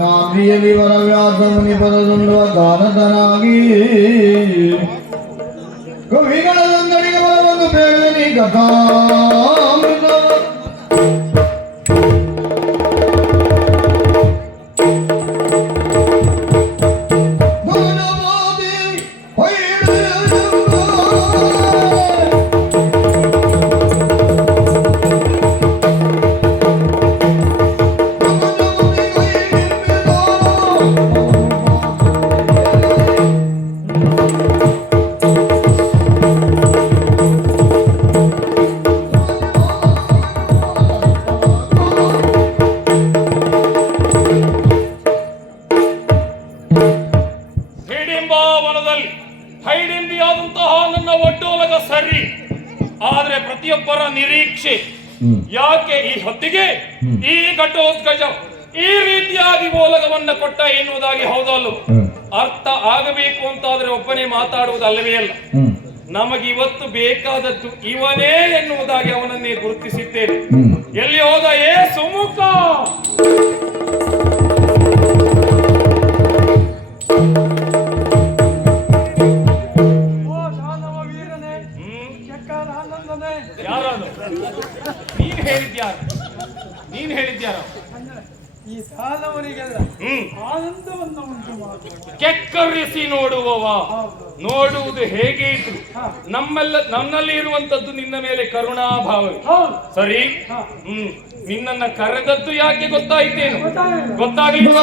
ನಾಭಿಯಲ್ಲಿ ವರವ್ಯಾಸಮುನಿ ಪದದೊಂದುವ ಗಾನದನಾಗಿ ಕವಿಗಳೊಂದರಿಗೆ ಬರಬಂದು ಬೇಡನಿ ಕಥಾಮೃತ ಹೈಡಿಂಬಿಯಾದಂತಹ ನನ್ನ ಒಡ್ಡೋಲಗ ಸರಿ, ಆದ್ರೆ ಪ್ರತಿಯೊಬ್ಬರ ನಿರೀಕ್ಷೆ ಯಾಕೆ ಈ ಹೊತ್ತಿಗೆ ಈ ಘಟೋತ್ಕಜ ಈ ರೀತಿಯಾಗಿ ಓಲಗವನ್ನ ಕೊಟ್ಟ ಎನ್ನುವುದಾಗಿ ಹೌದಲ್ಲ. ಅರ್ಥ ಆಗಬೇಕು ಅಂತಾದ್ರೆ ಒಬ್ಬನೇ ಮಾತಾಡುವುದಲ್ಲವೇ ಅಲ್ಲ. ನಮಗೆ ಇವತ್ತು ಬೇಕಾದದ್ದು ಇವನೇ ಎನ್ನುವುದಾಗಿ ಅವನನ್ನೇ ಗುರುತಿಸಿದ್ದೇನೆ. ಎಲ್ಲಿ ಹೋದ ಏ ಸುಮುಖ? ನೀನ್ ಹೇಳಿದ್ಯಾರ? ಈ ಸಾಲವರಿಗೆಲ್ಲ ಆನಂದವನ್ನು ಉಂಟು ಮಾಡುವ ಕೆಕ್ಕರಿಸಿ ನೋಡುವವ. ನೋಡುವುದು ಹೇಗೆ ಇದ್ರು ನನ್ನಲ್ಲಿ ಇರುವಂತದ್ದು ನಿನ್ನ ಮೇಲೆ ಕರುಣಾಭಾವ. ಸರಿ, ನಿನ್ನನ್ನ ಕರೆದದ್ದು ಯಾಕೆ ಗೊತ್ತಾಯ್ತೇನು? ಗೊತ್ತಾಗ್ಲಿಲ್ಲ.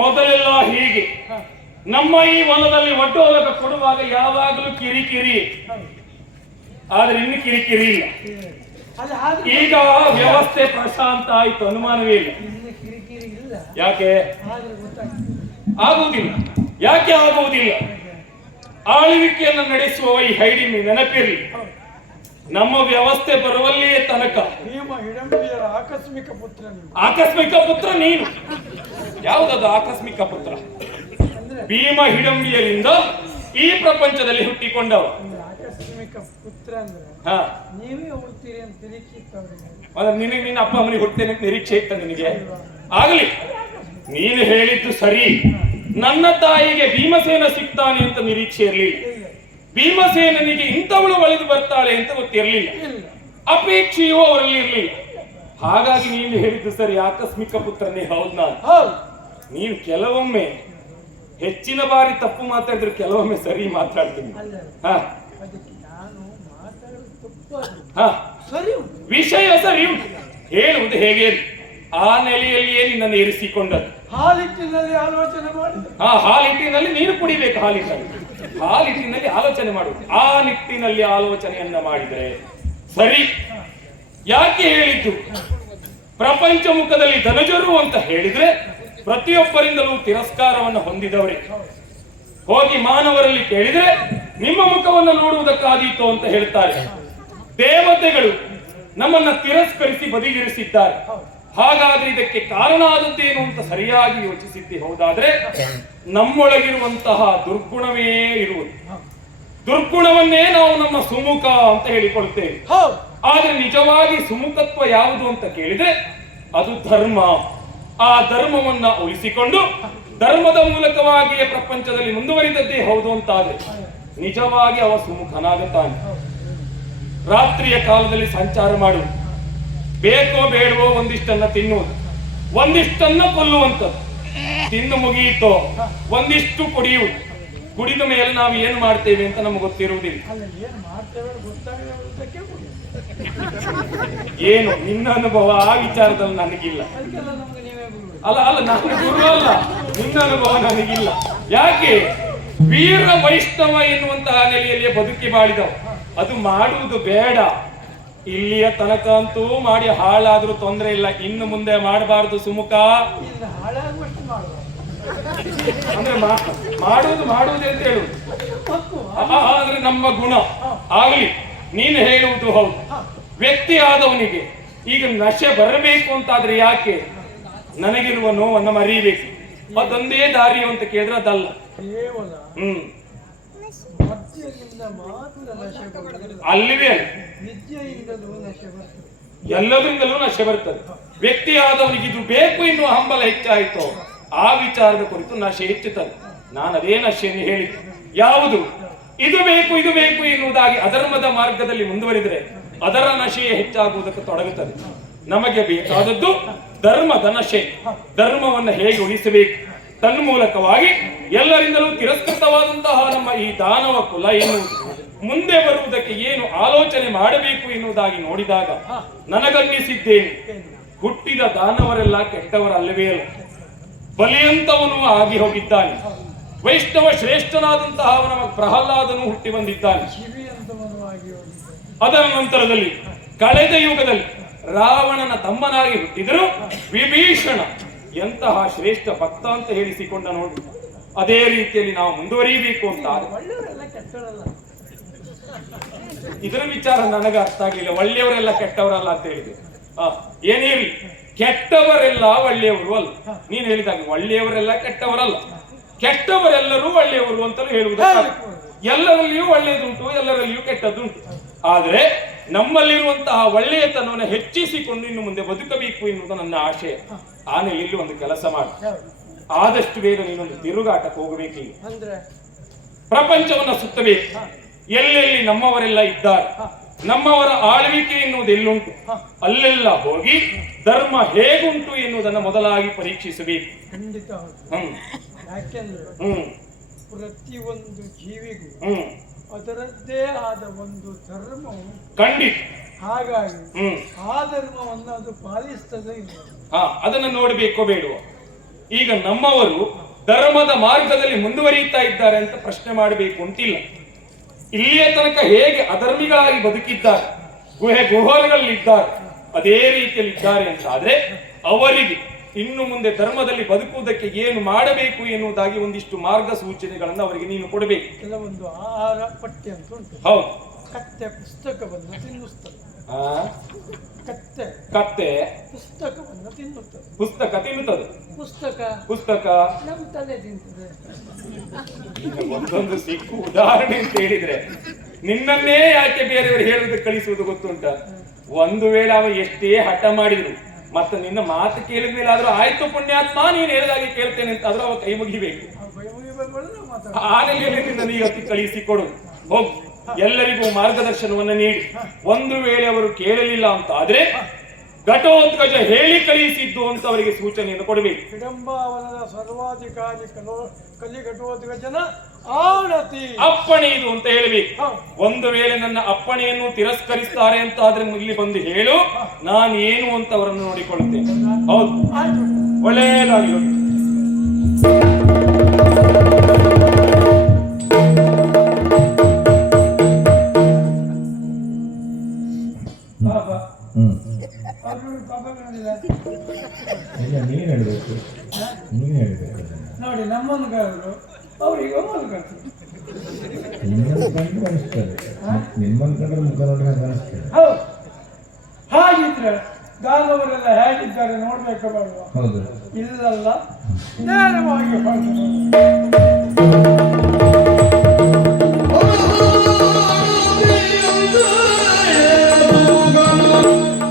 ಮೊದಲೆಲ್ಲ ಹೀಗೆ ನಮ್ಮ ಈ ವನದಲ್ಲಿ ಒಡ್ಡೋಲಕ ಕೊಡುವಾಗ ಯಾವಾಗಲೂ ಕಿರಿಕಿರಿ, ಆದ್ರೆ ಇನ್ನು ಕಿರಿಕಿರಿ ಇಲ್ಲ. ಈಗ ವ್ಯವಸ್ಥೆ ಪ್ರಶಾಂತ ಆಯ್ತು, ಅನುಮಾನವೇ ಇಲ್ಲ. ಯಾಕೆ? ಆಗುವುದಿಲ್ಲ. ಯಾಕೆ ಆಗುವುದಿಲ್ಲ? ಆಳ್ವಿಕೆಯನ್ನು ನಡೆಸುವ ಈ ಹೈಡಿಮಿ ನೆನಪಿರಲಿ, ನಮ್ಮ ವ್ಯವಸ್ಥೆ ಬರುವಲ್ಲಿಯೇ ತನಕ ಭೀಮ ಹಿಡಂಬಿಯರ ಆಕಸ್ಮಿಕ ಪುತ್ರ ನೀವು. ಆಕಸ್ಮಿಕ ಪುತ್ರ ನೀನು. ಯಾವುದದು ಆಕಸ್ಮಿಕ ಪುತ್ರ? ಅಂದ್ರೆ ಭೀಮ ಹಿಡಂಬಿಯರಿಂದ ಈ ಪ್ರಪಂಚದಲ್ಲಿ ಹುಟ್ಟಿಕೊಂಡವ. ಆಕಸ್ಮಿಕ ಪುತ್ರ ಅಂದ್ರೆ ಹಾ, ನೀವೇ ಹುಡ್ತೀರಿ ಅಂತ ನಿರೀಕ್ಷೆ ಇತ್ತು ಅವ್ರಿಗೆ. ನಿನಗೆ ನಿನ್ನ ಅಪ್ಪ ಅಮ್ಮನಿಗೆ ಹುಟ್ಟೇನೆ ಅಂತ ನಿರೀಕ್ಷೆ ಇತ್ತ ನಿನಗೆ? ಆಗಲಿ, ನೀನು ಹೇಳಿದ್ದು ಸರಿ. ನನ್ನ ತಾಯಿಗೆ ಭೀಮಸೇನ ಸಿಗ್ತಾನೆ ಅಂತ ನಿರೀಕ್ಷೆ ಇರಲಿಲ್ಲ. ಇಲ್ಲ ಭೀಮಸೇನನಿಗೆ ಇಂಥವಳು ಒಳೆದು ಬರ್ತಾಳೆ ಅಂತ ಗೊತ್ತಿರಲಿಲ್ಲ. ಇಲ್ಲ ಅಪೇಕ್ಷೆಯೂ ಅವರಲ್ಲಿ ಇರಲಿಲ್ಲ. ಹಾಗಾಗಿ ನೀನು ಹೇಳಿದ್ದು ಸರಿ, ಆಕಸ್ಮಿಕ ಪುತ್ರನೇ. ಹೌದು, ನಾನು ಹೌದು. ನೀನು ಕೆಲವೊಮ್ಮೆ ಹೆಚ್ಚಿನ ಬಾರಿ ತಪ್ಪು ಮಾತಾಡಿದ್ರು ಕೆಲವೊಮ್ಮೆ ಸರಿ ಮಾತಾಡ್ತೀನಿ. ಅಲ್ಲ ಹಾ ಅದಕ್ಕೆ ನಾನು ಮಾತಾಡೋದು ತಪ್ಪು. ಹಾ, ಸರಿ ಉಂಟು. ವಿಷಯ ಸರಿ ಉಂಟು. ಹೇಳುವುದು ಹೇಗೆ? ಆ ನೆಲೆಯಲ್ಲಿಯೇ ನಿನ್ನನ್ನು ಇರಿಸಿಕೊಂಡದ್ದು. ಹಾಲಿಟ್ಟಿನಲ್ಲಿ ಆಲೋಚನೆ ಮಾಡಿದ. ಆ ಹಾಲಿಟ್ಟಿನಲ್ಲಿ ನೀನು ಕುಡಿಬೇಕು. ಹಾಲಿಟ್ಟಿನಲ್ಲಿ ಆಲೋಚನೆ ಮಾಡುವುದು. ಆ ನಿಟ್ಟಿನಲ್ಲಿ ಆಲೋಚನೆಯನ್ನ ಮಾಡಿದರೆ ಸರಿ. ಯಾಕೆ ಹೇಳಿದ್ದು? ಪ್ರಪಂಚ ಮುಖದಲ್ಲಿ ಧನಜರು ಅಂತ ಹೇಳಿದ್ರೆ ಪ್ರತಿಯೊಬ್ಬರಿಂದಲೂ ತಿರಸ್ಕಾರವನ್ನು ಹೊಂದಿದವರೇ. ಹೋಗಿ ಮಾನವರಲ್ಲಿ ಕೇಳಿದ್ರೆ ನಿಮ್ಮ ಮುಖವನ್ನು ನೋಡುವುದಕ್ಕಾದೀತು ಅಂತ ಹೇಳ್ತಾರೆ. ದೇವತೆಗಳು ನಮ್ಮನ್ನ ತಿರಸ್ಕರಿಸಿ ಬದಿಗಿರಿಸಿದ್ದಾರೆ. ಹಾಗಾದ್ರೆ ಇದಕ್ಕೆ ಕಾರಣ ಆದದ್ದೇನು ಅಂತ ಸರಿಯಾಗಿ ಯೋಚಿಸಿದ್ದೆ ಹೋದಾದ್ರೆ ನಮ್ಮೊಳಗಿರುವಂತಹ ದುರ್ಗುಣವೇ ಇರುವುದು. ದುರ್ಗುಣವನ್ನೇ ನಾವು ನಮ್ಮ ಸುಮುಖ ಅಂತ ಹೇಳಿಕೊಳ್ತೇವೆ. ಹೌದು. ಆದ್ರೆ ನಿಜವಾಗಿ ಸುಮುಖತ್ವ ಯಾವುದು ಅಂತ ಕೇಳಿದ್ರೆ ಅದು ಧರ್ಮ. ಆ ಧರ್ಮವನ್ನ ಉಳಿಸಿಕೊಂಡು ಧರ್ಮದ ಮೂಲಕವಾಗಿಯೇ ಪ್ರಪಂಚದಲ್ಲಿ ಮುಂದುವರಿದದ್ದೇ ಹೌದು ಅಂತಾದ್ರೆ ನಿಜವಾಗಿ ಅವ ಸುಮುಖನಾಗುತ್ತಾನೆ. ರಾತ್ರಿಯ ಕಾಲದಲ್ಲಿ ಸಂಚಾರ ಮಾಡುವುದು, ಬೇಕೋ ಬೇಡವೋ ಒಂದಿಷ್ಟನ್ನ ತಿನ್ನುವುದು, ಒಂದಿಷ್ಟನ್ನ ಕೊಲ್ಲುವಂಥದ್ದು, ತಿಂದು ಮುಗಿಯಿತೋ ಒಂದಿಷ್ಟು ಕುಡಿಯುವುದು. ಕುಡಿದ ಮೇಲೆ ನಾವು ಏನು ಮಾಡ್ತೇವೆ ಅಂತ ನಮ್ಗೆ ಗೊತ್ತಿರುವುದಿಲ್ಲ. ಅಲ್ಲ ಏನ್ ಮಾಡ್ತೇವೆ ಗೊತ್ತಾಗಕ್ಕೆ ಏನು ನಿನ್ನ ಅನುಭವ ಆ ವಿಚಾರದಲ್ಲಿ ನನಗಿಲ್ಲ. ಅದಕ್ಕೆಲ್ಲ ನಮ್ಗೆ ನೀವೇ ಗುರು. ಅಲ್ಲ ನಾನು ಗುರು ಅಲ್ಲ, ನಿನ್ನ ಅನುಭವ ನನಗಿಲ್ಲ. ಯಾಕೆ? ವೀರ ವೈಷ್ಣವ ಎನ್ನುವಂತಹ ನೆಲೆಯಲ್ಲಿ ಬದುಕಿ ಬಾಳಿದವ. ಅದು ಮಾಡುವುದು ಬೇಡ. ಇಲ್ಲಿಯ ತನಕ ಅಂತೂ ಮಾಡಿ ಹಾಳಾದ್ರೂ ತೊಂದರೆ ಇಲ್ಲ, ಇನ್ನು ಮುಂದೆ ಮಾಡಬಾರದು ಸುಮುಖ. ಇಲ್ಲ ಹಾಳಾಗುವಷ್ಟು ಮಾಡುವ ಅಂದ್ರೆ ಮಾಡುವುದು ಅಂತ ಹೇಳುವುದು ತಪ್ಪು. ಆದ್ರೆ ನಮ್ಮ ಗುಣ ಆಗಲಿ. ನೀನು ಹೇಳುವುದು ಹೌದು. ವ್ಯಕ್ತಿ ಆದವನಿಗೆ ಈಗ ನಶೆ ಬರಬೇಕು ಅಂತಾದ್ರೆ ಯಾಕೆ? ನನಗಿರುವ ನೋವನ್ನು ಮರೀಬೇಕು. ಅದೊಂದೇ ದಾರಿ ಅಂತ ಕೇಳಿದ್ರೆ ಅದಲ್ಲ. ಕೇವಲ ಮದ್ಯದಿಂದ ಮಾತ್ರ ನಶೆ ಬರುವುದಿಲ್ಲ, ಅಲ್ಲಿವೇ ವಿದ್ಯೆಯಿಂದಲೂ ನಶೆ ಬರ್ತದೆ. ಎಲ್ಲದರಿಂದಲೂ ನಶೆ ಬರ್ತದೆ. ವ್ಯಕ್ತಿ ಆದವನಿಗೆ ಇದು ಬೇಕು ಎನ್ನುವ ಹಂಬಲ ಹೆಚ್ಚಾಯಿತು, ಆ ವಿಚಾರದ ಕುರಿತು ನಶೆ ಹೆಚ್ಚುತ್ತದೆ. ನಾನು ಅದೇ ನಶೆಯನ್ನು ಹೇಳಿದ್ದೆ. ಯಾವುದು? ಇದು ಬೇಕು ಎನ್ನುವುದಾಗಿ ಅಧರ್ಮದ ಮಾರ್ಗದಲ್ಲಿ ಮುಂದುವರಿದರೆ ಅದರ ನಶೆಯೇ ಹೆಚ್ಚಾಗುವುದಕ್ಕೆ ತೊಡಗುತ್ತದೆ. ನಮಗೆ ಬೇಕಾದದ್ದು ಧರ್ಮದ ನಶೆ. ಧರ್ಮವನ್ನು ಹೇಗೆ ಉಳಿಸಬೇಕು, ತನ್ಮೂಲಕವಾಗಿ ಎಲ್ಲರಿಂದಲೂ ತಿರಸ್ಕೃತವಾದಂತಹ ನಮ್ಮ ಈ ದಾನವ ಕುಲ ಎನ್ನುವುದು ಮುಂದೆ ಬರುವುದಕ್ಕೆ ಏನು ಆಲೋಚನೆ ಮಾಡಬೇಕು ಎನ್ನುವುದಾಗಿ ನೋಡಿದಾಗ ನನಗನ್ನಿಸಿದ್ದೇನೆ, ಹುಟ್ಟಿದ ದಾನವರೆಲ್ಲ ಕೆಟ್ಟವರಲ್ಲವೇ ಅಲ್ಲ, ಬಲಿಯಂತವನು ಆಗಿ ಹೋಗಿದ್ದಾನೆ. ವೈಷ್ಣವ ಶ್ರೇಷ್ಠನಾದಂತಹ ನಮ್ಮ ಪ್ರಹ್ಲಾದನು ಹುಟ್ಟಿ ಬಂದಿದ್ದಾನೆ. ಕಿವಿಯಂತವನವಾಗಿ ಹೋಗಿದ್ದ. ಅದರ ನಂತರದಲ್ಲಿ ಕಳೆದ ಯುಗದಲ್ಲಿ ರಾವಣನ ತಮ್ಮನಾಗಿ ಹುಟ್ಟಿದರು ವಿಭೀಷಣ. ಎಂತಹ ಶ್ರೇಷ್ಠ ಭಕ್ತ ಅಂತ ಹೇಳಿಸಿಕೊಂಡ ನೋಡಿ. ಅದೇ ರೀತಿಯಲ್ಲಿ ನಾವು ಮುಂದುವರಿಯಬೇಕು ಅಂತ. ಒಳ್ಳೆಯವರೆಲ್ಲ ಕೆಟ್ಟವರಲ್ಲ. ಇದರ ವಿಚಾರ ನನಗೆ ಅರ್ಥ ಆಗಲಿಲ್ಲ. ಒಳ್ಳೆಯವರೆಲ್ಲ ಕೆಟ್ಟವರಲ್ಲ ಅಂತ ಹೇಳಿದೆ. ಏನಿರಲಿ, ಕೆಟ್ಟವರೆಲ್ಲ ಒಳ್ಳೆಯವರು ಅಲ್ಲ. ನೀನು ಹೇಳಿದಾಗ ಒಳ್ಳೆಯವರೆಲ್ಲ ಕೆಟ್ಟವರಲ್ಲ, ಕೆಟ್ಟವರೆಲ್ಲರೂ ಒಳ್ಳೆಯವರು ಅಂತಲೂ ಹೇಳುವುದು. ಎಲ್ಲರಲ್ಲಿಯೂ ಒಳ್ಳೆಯದುಂಟು, ಎಲ್ಲರಲ್ಲಿಯೂ ಕೆಟ್ಟದ್ದುಂಟು. ಆದರೆ ನಮ್ಮಲ್ಲಿರುವಂತಹ ಒಳ್ಳೆಯತನವನ್ನು ಹೆಚ್ಚಿಸಿಕೊಂಡು ಇನ್ನು ಮುಂದೆ ಬದುಕಬೇಕು ಎನ್ನುವುದು ನನ್ನ ಆಶಯ. ಆಮೇಲೆ ಇಲ್ಲಿ ಒಂದು ಕೆಲಸ ಮಾಡಿ, ಆದಷ್ಟು ಬೇಗ ನೀನೊಂದು ತಿರುಗಾಟಕ್ಕೆ ಹೋಗಬೇಕೀಗ. ಅಂದ್ರೆ ಪ್ರಪಂಚವನ್ನ ಸುತ್ತಬೇಕು. ಎಲ್ಲೆಲ್ಲಿ ನಮ್ಮವರೆಲ್ಲ ಇದ್ದಾರೆ, ನಮ್ಮವರ ಆಳ್ವಿಕೆ ಎನ್ನುವುದು ಎಲ್ಲುಂಟು, ಅಲ್ಲೆಲ್ಲ ಹೋಗಿ ಧರ್ಮ ಹೇಗುಂಟು ಎನ್ನುವುದನ್ನು ಮೊದಲಾಗಿ ಪರೀಕ್ಷಿಸಬೇಕು. ಖಂಡಿತ ಹೌದು. ಯಾಕೆಂದ್ರೆ ಪ್ರತಿಯೊಂದು ಜೀವಿಗೂ ಅದರದ್ದೇ ಆದ ಒಂದು ಧರ್ಮವು ಖಂಡಿತ. ಹಾಗಾಗಿ ಆ ಧರ್ಮವನ್ನು ಅದು ಪಾಲಿಸ್ತದೆ. ಅದನ್ನು ನೋಡಬೇಕೋ ಬೇಡುವ. ಈಗ ನಮ್ಮವರು ಧರ್ಮದ ಮಾರ್ಗದಲ್ಲಿ ಮುಂದುವರಿಯುತ್ತಾ ಇದ್ದಾರೆ ಅಂತ ಪ್ರಶ್ನೆ ಮಾಡಬೇಕು ಅಂತಿಲ್ಲ. ಇಲ್ಲಿಯ ತನಕ ಹೇಗೆ ಅಧರ್ಮಿಗಳಾಗಿ ಬದುಕಿದ್ದಾರೆ, ಗುಹೆಗಳಲ್ಲಿ ಇದ್ದಾರೆ, ಅದೇ ರೀತಿಯಲ್ಲಿ ಇದ್ದಾರೆ ಅಂತ ಆದ್ರೆ ಅವರಿಗೆ ಇನ್ನು ಮುಂದೆ ಧರ್ಮದಲ್ಲಿ ಬದುಕುವುದಕ್ಕೆ ಏನು ಮಾಡಬೇಕು ಎನ್ನುವುದಾಗಿ ಒಂದಿಷ್ಟು ಮಾರ್ಗಸೂಚನೆಗಳನ್ನು ಅವರಿಗೆ ನೀನು ಕೊಡಬೇಕು. ಕೆಲವೊಂದು ಆಹಾರ ಪಠ್ಯ ಅಂತ ಉಂಟು. ಹೌದು. ಕತ್ತೆ ಪುಸ್ತಕವನ್ನು ತಿನ್ನಿಸ್ತದೆ. ಆ? ಕತ್ತೆ ಕತ್ತೆ ಪುಸ್ತಕವನ್ನು ತಿನ್ನುತ್ತದೆ. ಪುಸ್ತಕ ತಿನ್ನುತ್ತದೆ. ಪುಸ್ತಕ ನಮ್ಮ ತಲೆ ತಿಂತದೆ. ಈಗ ಒಂದೊಂದು ಸಿಕ್ಕು ಉದಾಹರಣೆ ಅಂತ ಹೇಳಿದ್ರೆ ನಿನ್ನನ್ನೇ ಯಾಕೆ ಬೇರೆಯವರು ಹೇಳುವುದು ಕಳಿಸುವುದು ಗೊತ್ತುಂಟ. ಒಂದು ವೇಳೆ ಅವ ಎಷ್ಟೇ ಹಠ ಮಾಡಿದ್ರು ಮತ್ತೆ ನಿನ್ನ ಮಾತು ಕೇಳಿದ ಮೇಲೆ ಆದ್ರೂ ಆಯ್ತು ಪುಣ್ಯಾತ್ಮ ನೀನು ಹೇಳಿದಾಗೆ ಕೇಳ್ತೇನೆ ಅಂತ ಆದ್ರೂ ಅವ ಕೈ ಮುಗಿಬೇಕು. ಆನೆಯಲ್ಲಿ ನಿನ್ನ ನೀರು ಕಳಿಸಿ ಕೊಡು. ಹೋಗು, ಎಲ್ಲರಿಗೂ ಮಾರ್ಗದರ್ಶನವನ್ನು ನೀಡಿ. ಒಂದು ವೇಳೆ ಅವರು ಕೇಳಲಿಲ್ಲ ಅಂತ ಆದ್ರೆ ಘಟೋತ್ಕಚ ಹೇಳಿ ಕಳಿಸಿದ್ದು ಅಂತ ಅವರಿಗೆ ಸೂಚನೆಯನ್ನು ಕೊಡಬೇಕು. ವಿಡಂಬಾವನದ ಸರ್ವಾಧಿಕಾರಿ ಕಲಿ ಘಟೋತ್ಕಚನ ಆಣತಿ ಅಪ್ಪಣೆ ಇದು ಅಂತ ಹೇಳಬೇಕು. ಒಂದು ವೇಳೆ ನನ್ನ ಅಪ್ಪಣೆಯನ್ನು ತಿರಸ್ಕರಿಸ್ತಾರೆ ಅಂತ ಆದ್ರೆ ಇಲ್ಲಿ ಬಂದು ಹೇಳು, ನಾನು ಏನು ಅಂತ ಅವರನ್ನು ನೋಡಿಕೊಳ್ಳುತ್ತೇನೆ. ಹೌದು, ಒಳ್ಳೆಯದಾಗಿ. ನೋಡಿ ನಮ್ಮನ್ನು ಕಾರರು ಅವ್ರಿಗೆ ಒಮ್ಮನ್ನು ಕಾಡ್ತಾರೆ. ಹೌದು, ಹಾಗಿದ್ರೆ ಗಾಲವರೆಲ್ಲ ಹೇಗಿದ್ದಾರೆ ನೋಡ್ಬೇಕು ಬೇಡವಾ? ಇಲ್ಲಲ್ಲ, ನೇರವಾಗಿ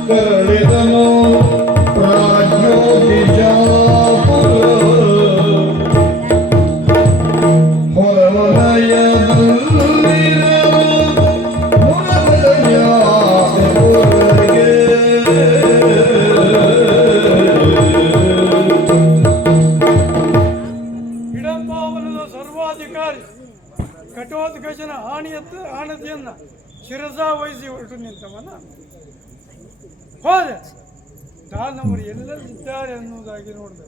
ಕರಳಿದನು ವಿಡಂಬಾವನದ ಸರ್ವಾಧಿಕಾರಿ ಘಟೋತ್ಕಚನ ಆಣತಿಯನ್ನ ಶಿರಸಾ ವಹಿಸಿ ಹೊರಟು ನಿಂತವನ ಹೋದೆ. ದಾನವರು ಎಲ್ಲರಿದ್ದಾರೆ ಅನ್ನುವುದಾಗಿ ನೋಡಿದೆ.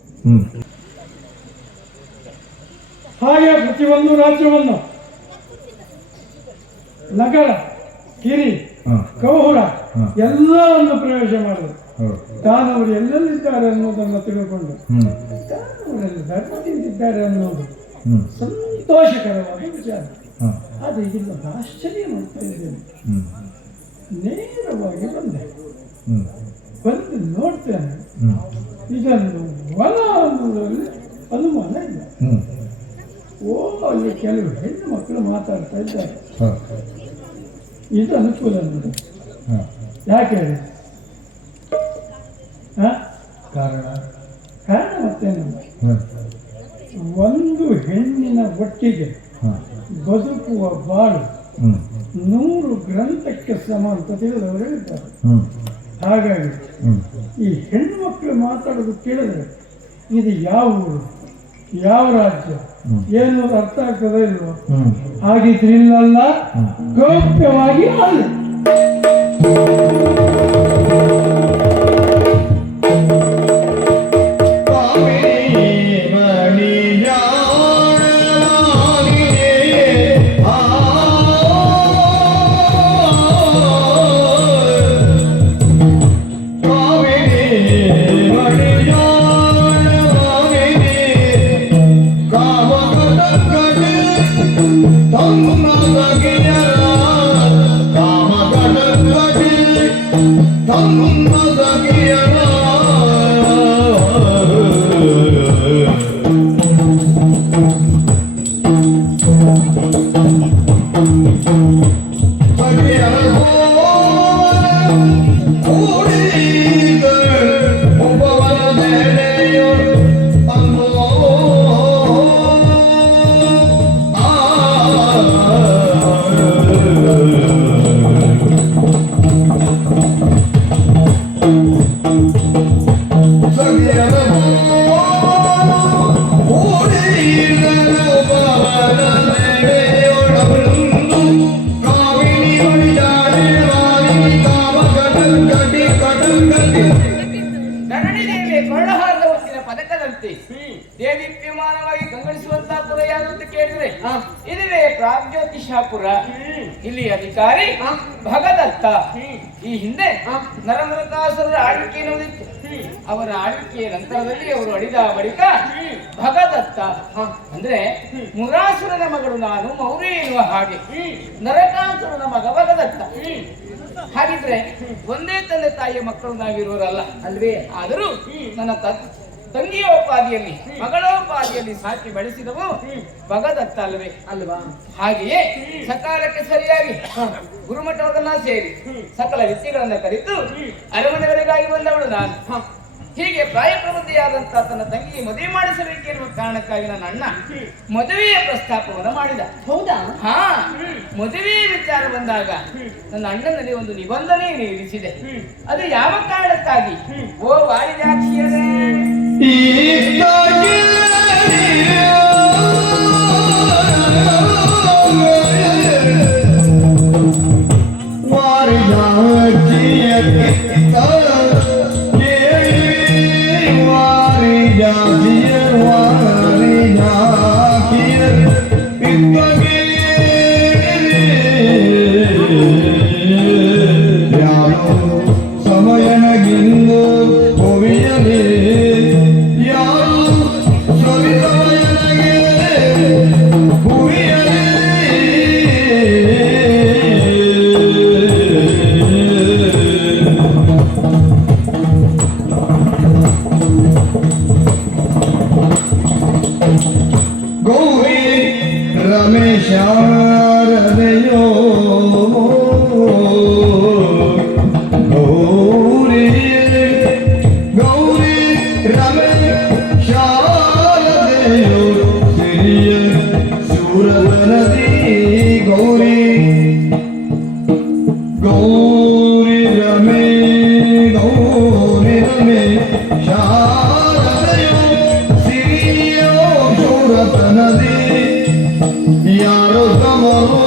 ಹಾಗೆ ಪ್ರತಿಯೊಂದು ರಾಜ್ಯವನ್ನು, ನಗರ, ಗಿರಿ, ಕೌಹುರ ಎಲ್ಲವನ್ನು ಪ್ರವೇಶ ಮಾಡಿದರು. ದಾನವರು ಎಲ್ಲೆಲ್ಲಿದ್ದಾರೆ ಅನ್ನೋದನ್ನು ತಿಳ್ಕೊಂಡು ದಾನವರೆಲ್ಲ ಧರ್ಮ ತಿಂತಿದ್ದಾರೆ ಅನ್ನೋದು ಸಂತೋಷಕರವಾದ ವಿಚಾರ. ಆದರೆ ಇದೆಲ್ಲ ಆಶ್ಚರ್ಯ ಮಾಡ್ತಾ ಇದ್ದೇನೆ. ನೇರವಾಗಿ ಬಂದು ನೋಡ್ತೇನೆ, ಇದನ್ನು ವನ ಅನ್ನೋದ್ರಲ್ಲಿ ಅನುಮಾನ ಇಲ್ಲ. ಅಲ್ಲಿ ಕೆಲವು ಹೆಣ್ಣು ಮಕ್ಕಳು ಮಾತಾಡ್ತಾ ಇದ್ದಾರೆ. ಇದು ಅನುಕೂಲ ನೋಡಿ. ಯಾಕೆ ಹೇಳಿ? ಕಾರಣ ಮತ್ತೇನು? ಒಂದು ಹೆಣ್ಣಿನ ಒಟ್ಟಿಗೆ ಬದುಕುವ ಬಾಳು 100 ಗ್ರಂಥಕ್ಕೆ ಸಮ ಅಂತ ತಿಳಿದವರು ಹೇಳಿದ್ದಾರೆ. ಹಾಗಾಗಿ ಈ ಹೆಣ್ಣು ಮಕ್ಕಳು ಮಾತಾಡೋದು ಕೇಳಿದ್ರೆ ಇದು ಯಾವ ಊರು, ಯಾವ ರಾಜ್ಯ, ಏನು ಅರ್ಥ ಆಗ್ತದೆ ಇಲ್ವೋ? ಹಾಗಿದ್ರಿಲ್ಲ, ಗೌಪ್ಯವಾಗಿ ಅಲ್ಲ. ದೇವೀಪ್ಯಮಾನವಾಗಿ ಕಂಗೊಳಿಸುವಂತಹ ಪುರ ಯಾವುದು ಅಂತ ಕೇಳಿದ್ರೆ ಇದುವೇ ಪ್ರಾಗ್ಜ್ಯೋತಿಷಾಪುರ. ಇಲ್ಲಿ ಅಧಿಕಾರಿ ಭಗದತ್ತ. ಈ ಹಿಂದೆ ನರಮೃತಾಸುರರ ಆಳ್ವಿಕೆ ಎನ್ನುವುದಿತ್ತು. ಅವರ ಆಳ್ವಿಕೆಯ ನಂತರದಲ್ಲಿ ಅವರು ಅಡಿದ ಬಳಿಕ ಭಗದತ್ತ ಅಂದ್ರೆ ಮುರಾಸುರನ ಮಗಳು ನಾನು ಮೌರ್ಯ ಎನ್ನುವ ಹಾಗೆ ನರಕಾಸುರನ ಮಗ ಭಗದತ್ತ. ಹಾಗಿದ್ರೆ ಒಂದೇ ತಂದೆ ತಾಯಿಯ ಮಕ್ಕಳು ನಾವಿರುವರಲ್ಲ ಅಲ್ವೇ? ಆದರೂ ನನ್ನ ತಂಗಿಯೋಪಾದಿಯಲ್ಲಿ ಮಗಳೋಪಾದಿಯಲ್ಲಿ ಸಾಕಿ ಬೆಳೆಸಿದವು ಭಗದತ್ತ ಅಲ್ವೇ ಅಲ್ವಾ? ಹಾಗೆಯೇ ಸಕಾಲಕ್ಕೆ ಸರಿಯಾಗಿ ಗುರುಮಠವನ್ನೆಲ್ಲ ಸೇರಿ ಸಕಲ ವಿದ್ಯೆಗಳನ್ನ ಕಲಿತು ಅರಮನೆವರೆಗಾಗಿ ಬಂದವಳು ನಾನು. ಹೀಗೆ ಪ್ರಾಯಪ್ರಬುದ್ಧಿಯಾದಂತಹ ತನ್ನ ತಂಗಿಗೆ ಮದುವೆ ಮಾಡಿಸಬೇಕೆನ್ನುವ ಕಾರಣಕ್ಕಾಗಿ ನನ್ನ ಅಣ್ಣ ಮದುವೆಯ ಪ್ರಸ್ತಾಪವನ್ನು ಮಾಡಿದ. ಹೌದಾ? ಹಾ, ಮದುವೆಯ ವಿಚಾರ ಬಂದಾಗ ನನ್ನ ಅಣ್ಣನಲ್ಲಿ ಒಂದು ನಿಬಂಧನೆ ಇರಿಸಿದೆ. ಅದು ಯಾವ ಕಾರಣಕ್ಕಾಗಿ? ಓ ವಾರಿಜಾಕ್ಷಿಯರೇ, ಸಮಯನಗಿಂದು ಭೂಮಿಯಲ್ಲಿ ಯಾರು ಸವಿತಮಯನಗೆ ಭೂಮಿಯಲ್ಲಿ ಗೌರಿ ರಮೇಶಾರದೆಯೋ ಯಾರು ತಮರೋ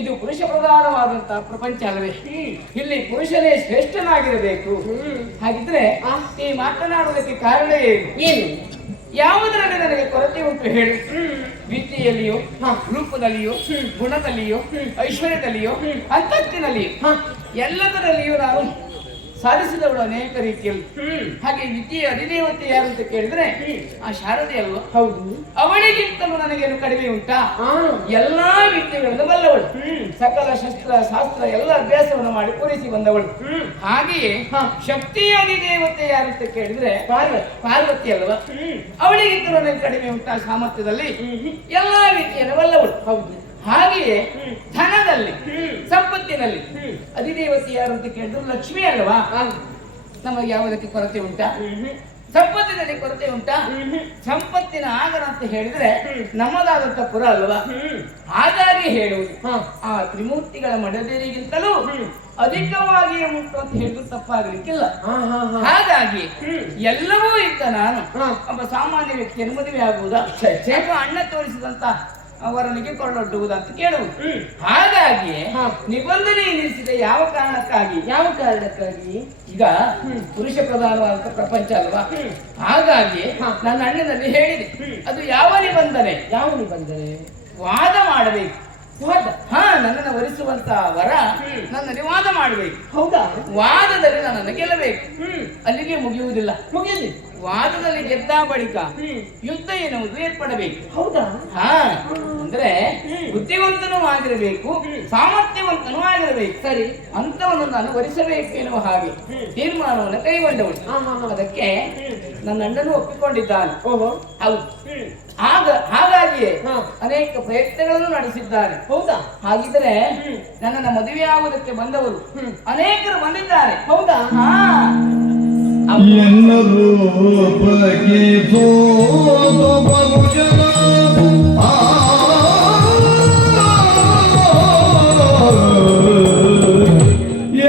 ಇದು ಪುರುಷ ಪ್ರಧಾನವಾದಂತಹ ಪ್ರಪಂಚ ಅಲ್ಲವೇ? ಇಲ್ಲಿ ಪುರುಷನೇ ಶ್ರೇಷ್ಠನಾಗಿರಬೇಕು. ಹಾಗಿದ್ರೆ ಈ ಮಾತನಾಡುವುದಕ್ಕೆ ಕಾರಣ ಏನು? ಯಾವುದರಲ್ಲಿ ನನಗೆ ಕೊರತೆ ಉಂಟು ಹೇಳು? ವಿದ್ಯೆಯಲ್ಲಿಯೋ, ರೂಪದಲ್ಲಿಯೋ, ಗುಣದಲ್ಲಿಯೋ, ಐಶ್ವರ್ಯದಲ್ಲಿಯೋ, ಅಂತಸ್ತಿನಲ್ಲಿಯೋ, ಎಲ್ಲದರಲ್ಲಿಯೂ ನಾನು ಸಾಧಿಸಿದವಳು ಅನೇಕ ರೀತಿಯಲ್ಲಿ. ಹಾಗೆ ವಿದ್ಯೆಯ ಅಧಿದೇವತೆ ಯಾರು ಅಂತ ಕೇಳಿದ್ರೆ ಆ ಶಾರದೆ ಅಲ್ವಾ? ಹೌದು. ಅವಳಿಗಿಂತಲೂ ನನಗೇನು ಕಡಿಮೆ ಉಂಟಾ? ಎಲ್ಲಾ ವಿದ್ಯೆಗಳನ್ನು ಬಲ್ಲವಳು, ಸಕಲ ಶಸ್ತ್ರ ಶಾಸ್ತ್ರ ಎಲ್ಲ ಅಭ್ಯಾಸವನ್ನು ಮಾಡಿ ಪೂರೈಸಿ ಬಂದವಳು. ಹಾಗೆಯೇ ಶಕ್ತಿಯ ಅಧಿದೇವತೆ ಯಾರು ಅಂತ ಕೇಳಿದ್ರೆ ಪಾರ್ವತಿ ಅಲ್ವಾ? ಅವಳಿಗಿಂತಲೂ ನನಗೆ ಕಡಿಮೆ ಉಂಟಾ ಸಾಮರ್ಥ್ಯದಲ್ಲಿ? ಎಲ್ಲಾ ವಿದ್ಯೆಯನ್ನು ಬಲ್ಲವಳು. ಹೌದು. ಹಾಗೆಯೇ ಧನದಲ್ಲಿ ಸಂಪತ್ತಿನಲ್ಲಿ ಅಧಿದೇವತೆ ಯಾರು ಅಂತ ಕೇಳಿದ್ರು ಲಕ್ಷ್ಮಿ ಅಲ್ವಾ? ನಮಗೆ ಯಾವುದಕ್ಕೆ ಕೊರತೆ ಉಂಟಾ? ಸಂಪತ್ತಿನಲ್ಲಿ ಕೊರತೆ ಉಂಟಾ? ಸಂಪತ್ತಿನ ಆಗರ ಅಂತ ಹೇಳಿದ್ರೆ ನಮ್ಮದಾದಂತ ಪುರ ಅಲ್ವಾ? ಹಾಗಾಗಿ ಹೇಳುವುದು ಆ ತ್ರಿಮೂರ್ತಿಗಳ ಮಡದೇರಿಗಿಂತಲೂ ಅಧಿಕವಾಗಿ ಉಂಟು ಅಂತ ಹೇಳಿದ್ರು ತಪ್ಪಾಗಲಿಕ್ಕಿಲ್ಲ. ಹಾಗಾಗಿ ಎಲ್ಲವೂ ಇದ್ದ ನಾನು ಒಬ್ಬ ಸಾಮಾನ್ಯ ವ್ಯಕ್ತಿಯನ್ನು ಮದುವೆ ಆಗುವುದಾ ಅಥವಾ ಅಣ್ಣ ತೋರಿಸಿದಂತ ಅವರನಿಗೆ ಕೊಳ್ಳೊಡ್ಡುವುದು ಅಂತ ಕೇಳುವುದು. ಹಾಗಾಗಿ ನಿಬಂಧನೆ ನಿಲ್ಲಿಸಿದ ಯಾವ ಕಾರಣಕ್ಕಾಗಿ? ಈಗ ಪುರುಷ ಪ್ರಧಾನವಾದಂತ ಪ್ರಪಂಚ ಅಲ್ವಾ? ಹಾಗಾಗಿ ನನ್ನ ಅಣ್ಣನಲ್ಲಿ ಹೇಳಿದೆ, ಅದು ಯಾವ ನಿಬಂಧನೆ? ವಾದ ಮಾಡಬೇಕು. ನನ್ನನ್ನು ವರಿಸುವಂತ ವರ ನನ್ನಲ್ಲಿ ವಾದ ಮಾಡಬೇಕು. ಹೌದಾ? ವಾದದಲ್ಲಿ ನನ್ನನ್ನು ಗೆಲ್ಲಬೇಕು. ಅಲ್ಲಿಗೆ ಮುಗಿಯುವುದಿಲ್ಲ. ವಾದದಲ್ಲಿ ಗೆದ್ದ ಬಳಿಕ ಯುದ್ಧ ಎನ್ನುವುದು ಏರ್ಪಡಬೇಕು. ಹೌದಾ? ಅಂದ್ರೆ ಬುದ್ಧಿವಂತನೂ ಆಗಿರಬೇಕು, ಸಾಮರ್ಥ್ಯವಂತನೂ ಆಗಿರಬೇಕು. ಸರಿ, ಅಂತವನ್ನು ನಾನು ವರಿಸಬೇಕು ಎನ್ನುವ ಹಾಗೆ ತೀರ್ಮಾನವನ್ನು ಕೈಗೊಂಡವಳು. ಅದಕ್ಕೆ ನನ್ನ ಅಣ್ಣನು ಒಪ್ಪಿಕೊಂಡಿದ್ದಾನೆ. ಹೌದು. ಹಾಗಾಗಿಯೇ ಅನೇಕ ಪ್ರಯತ್ನಗಳನ್ನು ನಡೆಸಿದ್ದಾರೆ. ಹೌದಾ? ಹಾಗಿದ್ರೆ ನನ್ನನ್ನು ಮದುವೆ ಆಗುವುದಕ್ಕೆ ಬಂದವರು ಅನೇಕರು ಬಂದಿದ್ದಾರೆ. ಹೌದಾ? ಎಲ್ಲರೂ ಬಗೆದು ಬಹುಜನ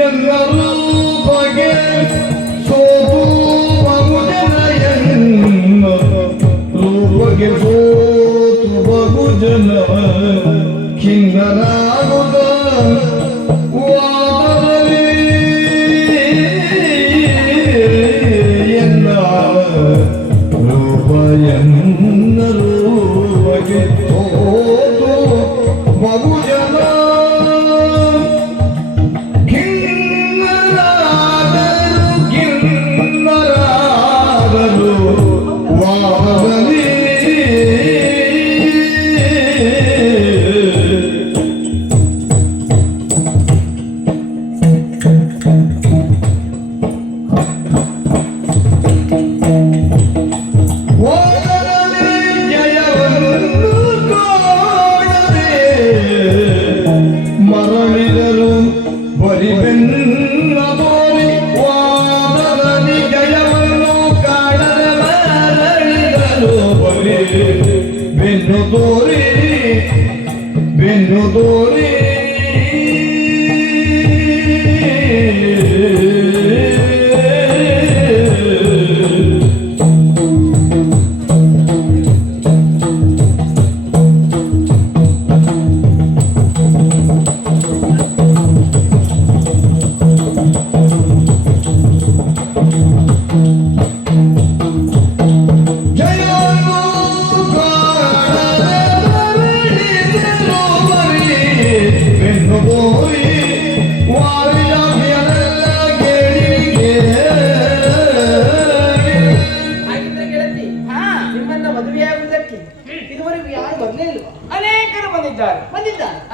ಎಲ್ಲರೂ ಬಗೆ ಸೋತು ಬಹುಜನ ಬಗೆ ಸೋತು ಬಹುಜನ ಖಿನ್ನರಾಗುದ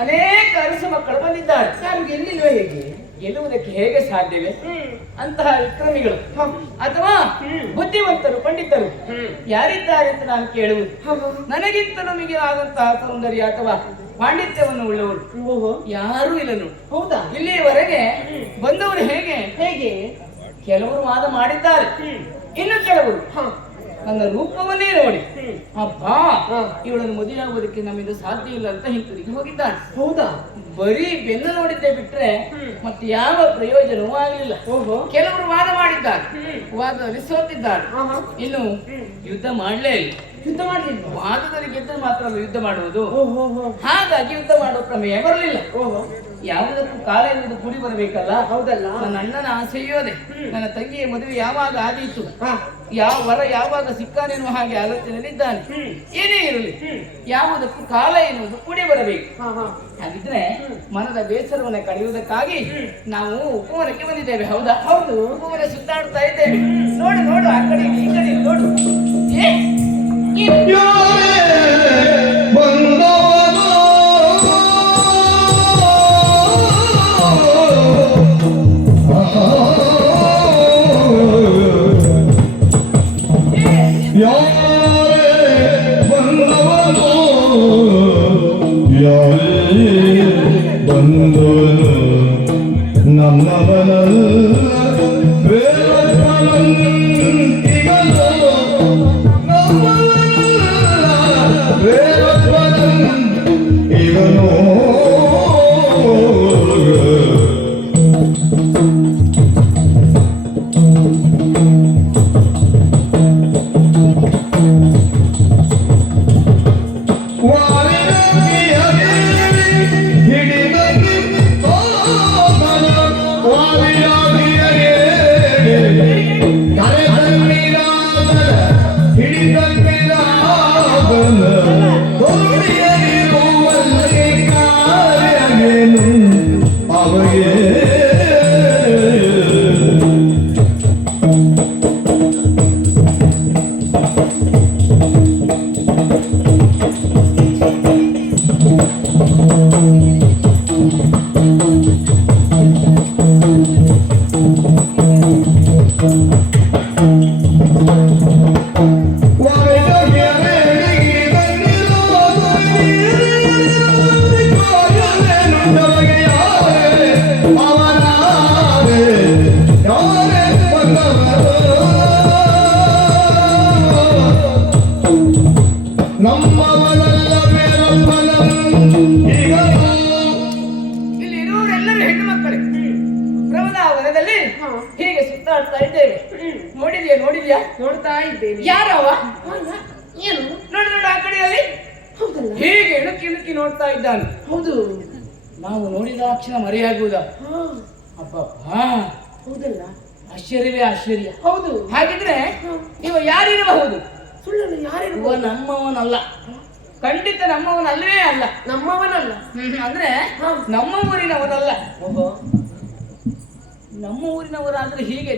ಅನೇಕ ಅರಸ ಮಕ್ಕಳು ಬಂದಿದ್ದಾರೆ. ಗೆಲ್ಲುವುದಕ್ಕೆ ಹೇಗೆ ಸಾಧ್ಯವೇ? ಅಂತಹ ವಿಕ್ರಮಿಗಳು ಅಥವಾ ಬುದ್ಧಿವಂತರು ಪಂಡಿತರು ಯಾರಿದ್ದಾರೆ ಅಂತ ನಾನು ಕೇಳುವುದು. ನನಗಿಂತ ನಮಗೆ ಆದಂತಹ ಸೌಂದರ್ಯ ಅಥವಾ ಪಾಂಡಿತ್ಯವನ್ನು ಉಳ್ಳವರು ಯಾರೂ ಇಲ್ಲ. ಹೌದಾ? ಇಲ್ಲಿಯವರೆಗೆ ಬಂದವರು ಹೇಗೆ ಕೆಲವರು ವಾದ ಮಾಡಿದ್ದಾರೆ, ಇನ್ನು ಕೆಲವರು ನನ್ನ ರೂಪವನ್ನೇ ನೋಡಿ ಅಬ್ಬಾ ಇವಳನ್ನು ಮದುವೆ ಆಗುವುದಕ್ಕೆ ನಮ್ಮಿಂದ ಸಾಧ್ಯ ಇಲ್ಲ ಅಂತ ಹಿಂತಿರುಗಿ ಹೋಗಿದ್ದಾನೆ. ಹೌದಾ? ಬರೀ ಬೆನ್ನು ನೋಡಿದ್ದೆ ಬಿಟ್ರೆ ಮತ್ತೆ ಯಾವ ಪ್ರಯೋಜನವೂ ಆಗಲಿಲ್ಲ. ಕೆಲವರು ವಾದ ಮಾಡಿದ್ದಾರೆ, ವಾದದಲ್ಲಿ ಸೋತಿದ್ದಾರೆ. ಇನ್ನು ಯುದ್ಧ ಮಾಡಲೇ ಇಲ್ಲ. ಯುದ್ಧ ಮಾಡಲಿಲ್ಲ. ವಾದದಲ್ಲಿ ಗೆದ್ದರೆ ಮಾತ್ರ ಯುದ್ಧ ಮಾಡುವುದು. ಹಾಗಾಗಿ ಯುದ್ಧ ಮಾಡುವ ಪ್ರಮೇಯ ಬರಲಿಲ್ಲ. ಯಾವುದಕ್ಕೂ ಕಾಲ ಎನ್ನುವುದು ಕೂಡಿ ಬರಬೇಕಲ್ಲ. ಹೌದಲ್ಲ. ನನ್ನ ಅಣ್ಣನ ಆಸೆಯೂ ಅದೇ. ನನ್ನ ತಂಗಿಯ ಮದುವೆ ಯಾವಾಗ ಆದೀತು, ಯಾವ ವರ ಯಾವಾಗ ಸಿಕ್ಕಾನೆನ್ನುವ ಹಾಗೆ ಆಲೋಚನೆಯಲ್ಲಿದ್ದಾನೆ. ಏನೇ ಇರಲಿ, ಯಾವುದಕ್ಕೂ ಕಾಲ ಎನ್ನುವುದು ಕೂಡಿ ಬರಬೇಕು. ಹಾಗಿದ್ರೆ ಮನದ ಬೇಸರವನ್ನು ಕಳೆಯುವುದಕ್ಕಾಗಿ ನಾವು ಉಪವನಕ್ಕೆ ಬಂದಿದ್ದೇವೆ. ಹೌದಾ? ಹೌದು. ಉಪವನ ಸುತ್ತಾಡ್ತಾ ಇದ್ದೇವೆ. ನೋಡು ನೋಡು, ಆ ಕಡೆ ಈ ಕಡೆ ನೋಡು. ಇಲ್ಲಿರುವವರೆಲ್ಲರೂ ಹೆಣ್ಣು ಮಕ್ಕಳೇ. ಬೃಂದಾವನದಲ್ಲಿ ಹೀಗೆ ಸುತ್ತಾಡ್ತಾ ಇದ್ದೇವೆ. ನೋಡಿದ್ಯಾ? ನೋಡ್ತಾ ಇದ್ದೇನೆ. ಯಾರವ? ಏನು? ನೋಡು ನೋಡು, ಆ ಕಡೆಯಲ್ಲಿ ಹೀಗೆ ಇಣುಕಿ ನೋಡ್ತಾ ಇದ್ದಾನೆ. ಹೌದು. ನಾವು ನೋಡಿದ ಕ್ಷಣ ಮರೆಯಾಗುವುದಾ? ಅಪ್ಪ, ಹೌದಲ್ಲ. ಆಶ್ಚರ್ಯವೇ ಆಶ್ಚರ್ಯ. ಹೌದು. ಹಾಗಿದ್ರೆ ಇವ ಯಾರಿರಬಹುದು? ಸುಳ್ಳಲ್ಲ, ಯಾರಿರುವ? ನಮ್ಮವನಲ್ಲ, ಖಂಡಿತ ನಮ್ಮವನಲ್ಲವೇ ಅಲ್ಲ. ನಮ್ಮವನಲ್ಲ ಅಂದ್ರೆ ನಮ್ಮ ಊರಿನವನಲ್ಲ. ನಮ್ಮ ಊರಿನವರಾದ್ರೆ ಹೀಗೆ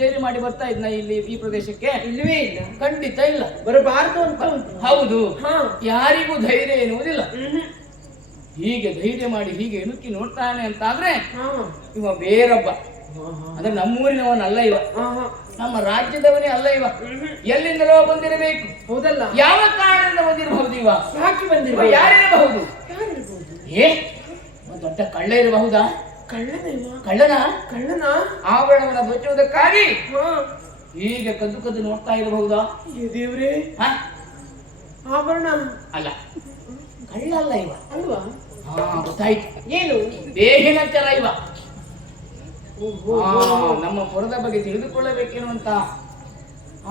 ಧೈರ್ಯ ಮಾಡಿ ಬರ್ತಾ ಇದ್ನ ಇಲ್ಲಿ ಈ ಪ್ರದೇಶಕ್ಕೆ? ಇಲ್ಲವೇ ಇಲ್ಲ, ಖಂಡಿತ ಇಲ್ಲ. ಬರಬಾರದು ಅಂತ. ಹೌದು. ಯಾರಿಗೂ ಧೈರ್ಯ ಎನ್ನುವುದಿಲ್ಲ. ಹೀಗೆ ಧೈರ್ಯ ಮಾಡಿ ಹೀಗೆ ಇಣುಕಿ ನೋಡ್ತಾನೆ ಅಂತಾದ್ರೆ ಇವ ಬೇರೊಬ್ಬ. ಅಂದ್ರೆ ನಮ್ಮೂರಿನವನಲ್ಲ ಇವ, ನಮ್ಮ ರಾಜ್ಯದವನೇ ಅಲ್ಲ ಇವ. ಎಲ್ಲಿಂದಲೋ ಬಂದಿರಬೇಕು. ಹೌದಲ್ಲ. ಯಾವ ಕಾರಣದಿಂದ ಬಂದಿರಬಹುದು ಇವ? ಯಾಕೆ ಬಂದಿರಬಹುದು? ಯಾರಿರಬಹುದು? ದೊಡ್ಡ ಕಳ್ಳ ಇರಬಹುದಾ? ಕಳ್ಳನ ಆಭರಣವನ್ನು ಬಚ್ಚುವುದಕ್ಕಾಗಿ ಹೀಗೆ ಕದ್ದು ನೋಡ್ತಾ ಇರಬಹುದಾ? ದೇವ್ರೇ, ಆಭರಣ ಅಲ್ಲ, ಕಳ್ಳ ಅಲ್ಲ ಇವ. ಅಲ್ವಾ? ಗೊತ್ತಾಯ್ತು. ಏನು? ದೇಹಿನ ಚಲ ಇವ. ನಮ್ಮ ಪುರದ ಬಗ್ಗೆ ತಿಳಿದುಕೊಳ್ಳಬೇಕೆನ್ನುವಂತ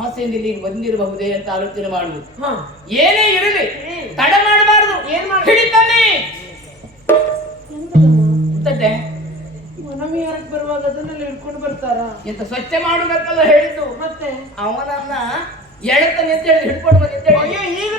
ಆಸೆಯಿಂದ ಇಲ್ಲಿಗೆ ಬಂದಿರಬಹುದೇ ಅಂತ ಆಲೋಚನೆ ಮಾಡುವುದು. ಏನೇ ಇರಲಿ, ತಡ ಮಾಡಬಾರದು. ಏನ್ ಮಾಡಿ ಹಿಡಿತಾನೆ ಮನವಿ ಯಾರಕ್ಕೆ ಬರುವಾಗ ಅದನ್ನೆಲ್ಲ ಹಿಡ್ಕೊಂಡು ಬರ್ತಾರ ಎಂತ ಸ್ವಚ್ಛ ಮಾಡುವುದಕ್ಕೆಲ್ಲ ಹೇಳಿದ್ದು. ಮತ್ತೆ ಅವನನ್ನ ಎಳೆತ ನಿಂತ ಹಿಡ್ಕೊಂಡು ಬಂದಿದ್ದೆ. ಈಗ